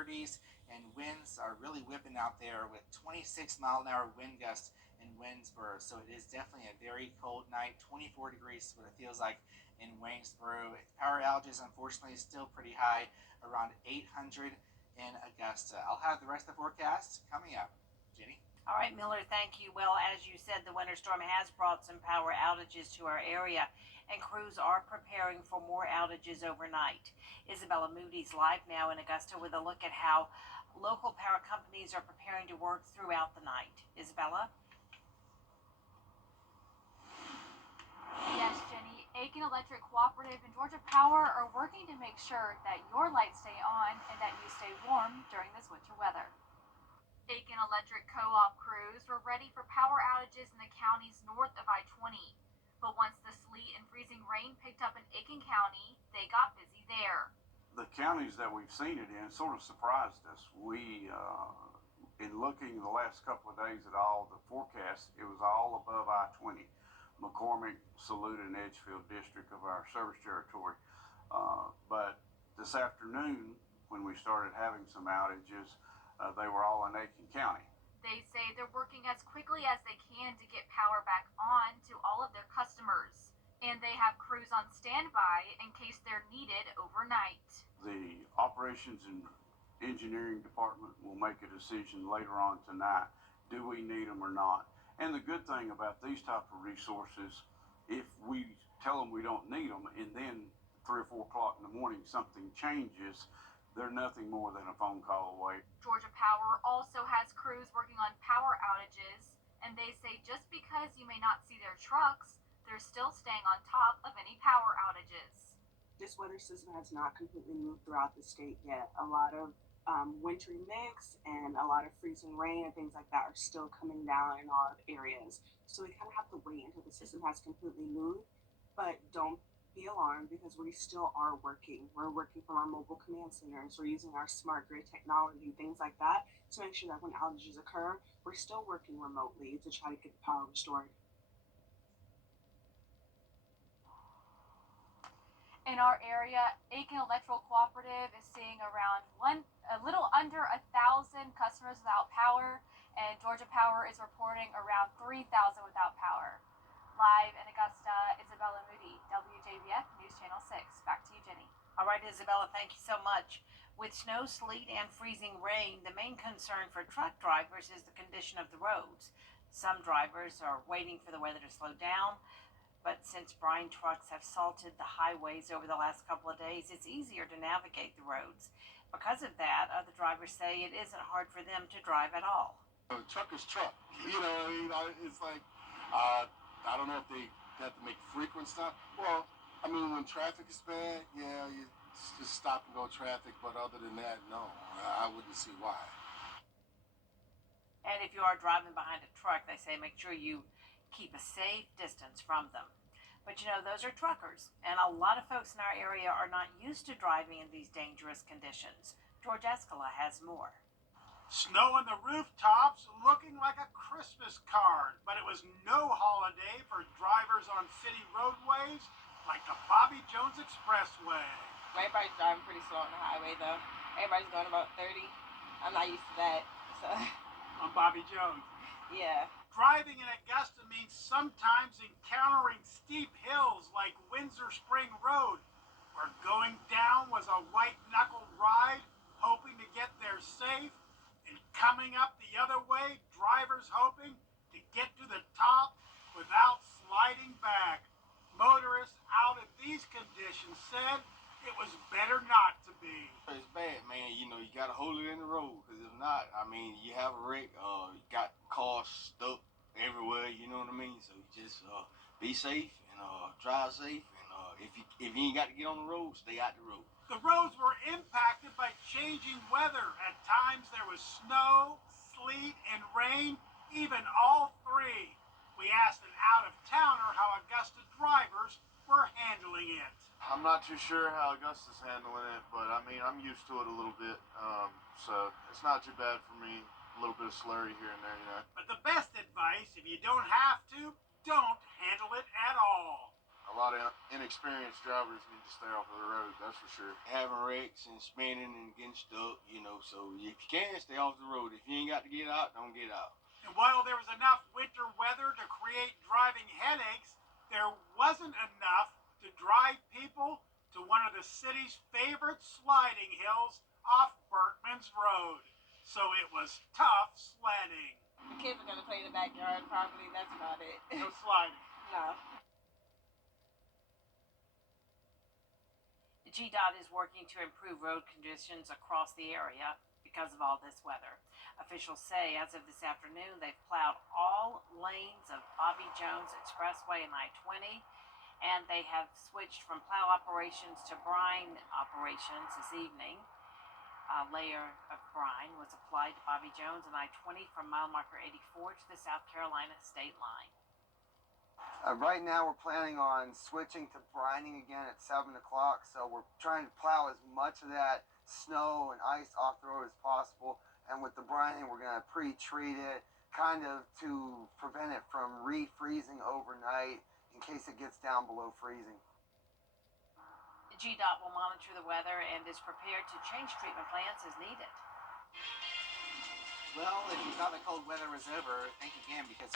30s, and winds are really whipping out there with 26-mile-an-hour wind gusts in Waynesboro. So it is definitely a very cold night. 24 degrees is what it feels like in Waynesboro. Power outages, unfortunately, is still pretty high, around 800 in Augusta. I'll have the rest of the forecast coming up. Jenny? All right, Miller, thank you. Well, as you said, the winter storm has brought some power outages to our area, and crews are preparing for more outages overnight. Isabella Moody's live now in Augusta with a look at how local power companies are preparing to work throughout the night. Isabella? Yes, Jenny. Aiken Electric Cooperative and Georgia Power are working to make sure that your lights stay on and that you stay warm during this winter weather. Aiken Electric Co-op crews were ready for power outages in the counties north of I-20. But once the sleet and freezing rain picked up in Aiken County, they got busy there. The counties that we've seen it in sort of surprised us. In looking the last couple of days at all the forecasts, it was all above I-20. McCormick, Saluda, and Edgefield district of our service territory. But this afternoon, when we started having some outages, they were all in Aiken County. They say they're working as quickly as they can to get power back on to all of their customers. And they have crews on standby in case they're needed overnight. The operations and engineering department will make a decision later on tonight. Do we need them or not? And the good thing about these type of resources, if we tell them we don't need them and then 3 or 4 o'clock in the morning something changes, they're nothing more than a phone call away. Georgia Power also has crews working on power outages, and they say just because you may not see their trucks, they're still staying on top of any power outages. This weather system has not completely moved throughout the state yet. A lot of wintry mix and a lot of freezing rain and things like that are still coming down in a lot of areas. So we kind of have to wait until the system has completely moved, but don't be alarmed because we still are working. We're working from our mobile command centers. We're using our smart grid technology, things like that, to make sure that when outages occur, we're still working remotely to try to get the power restored. In our area, Aiken Electrical Cooperative is seeing around a little under 1,000 customers without power, and Georgia Power is reporting around 3,000 without power. Live in Augusta, Isabella Moody, WJBF News Channel 6. Back to you, Jenny. All right, Isabella, thank you so much. With snow, sleet, and freezing rain, the main concern for truck drivers is the condition of the roads. Some drivers are waiting for the weather to slow down, but since brine trucks have salted the highways over the last couple of days, it's easier to navigate the roads. Because of that, other drivers say it isn't hard for them to drive at all. Truck is truck. It's like, I don't know if they have to make frequent stops. Well, I mean, when traffic is bad, yeah, you just stop and go traffic. But other than that, no, I wouldn't see why. And if you are driving behind a truck, they say make sure you keep a safe distance from them. But those are truckers, and a lot of folks in our area are not used to driving in these dangerous conditions. George Escala has more. Snow on the rooftops looking like a Christmas card, but it was no holiday for drivers on city roadways like the Bobby Jones Expressway. Everybody's driving pretty slow on the highway though. Everybody's going about 30. I'm not used to that. So. On Bobby Jones? Yeah. Driving in Augusta means sometimes encountering steep hills like Windsor Spring Road, where going down was a white-knuckle ride, hoping to get there safe. And coming up the other way, drivers hoping to get to the top without sliding back. Motorists out in these conditions said it was better not to be. It's bad, man. You got to hold it in the road, because if not, I mean, you have a wreck, you got cars stuck everywhere, you know what I mean? So just be safe and drive safe, and if you ain't got to get on the road, stay out the road. The roads were impacted by changing weather. At times there was snow, sleet, and rain, even all three. We asked an out-of-towner how Augusta drivers were handling it. I'm not too sure how Augusta's handling it, but I mean, I'm used to it a little bit, so it's not too bad for me. A little bit of slurry here and there, But the best advice, if you don't have to, don't handle it at all. a lot of inexperienced drivers need to stay off of the road. That's for sure. Having wrecks and spinning and getting stuck, so if you can, stay off the road. If you ain't got to get out, don't get out. And while there was enough winter weather to create driving headaches, there wasn't enough to drive people to one of the city's favorite sliding hills off Berkman's Road. So it was tough sledding. The kids are gonna play in the backyard probably. That's about it. No sliding. No. The GDOT is working to improve road conditions across the area because of all this weather. Officials say as of this afternoon, they've plowed all lanes of Bobby Jones Expressway and I-20, and they have switched from plow operations to brine operations this evening. A layer of brine was applied to Bobby Jones and I-20 from mile marker 84 to the South Carolina state line. Right now we're planning on switching to brining again at 7 o'clock, so we're trying to plow as much of that snow and ice off the road as possible, and with the brining we're going to pre-treat it, kind of to prevent it from refreezing overnight in case it gets down below freezing. GDOT will monitor the weather and is prepared to change treatment plans as needed. Well, if you thought the cold weather was over, think again, because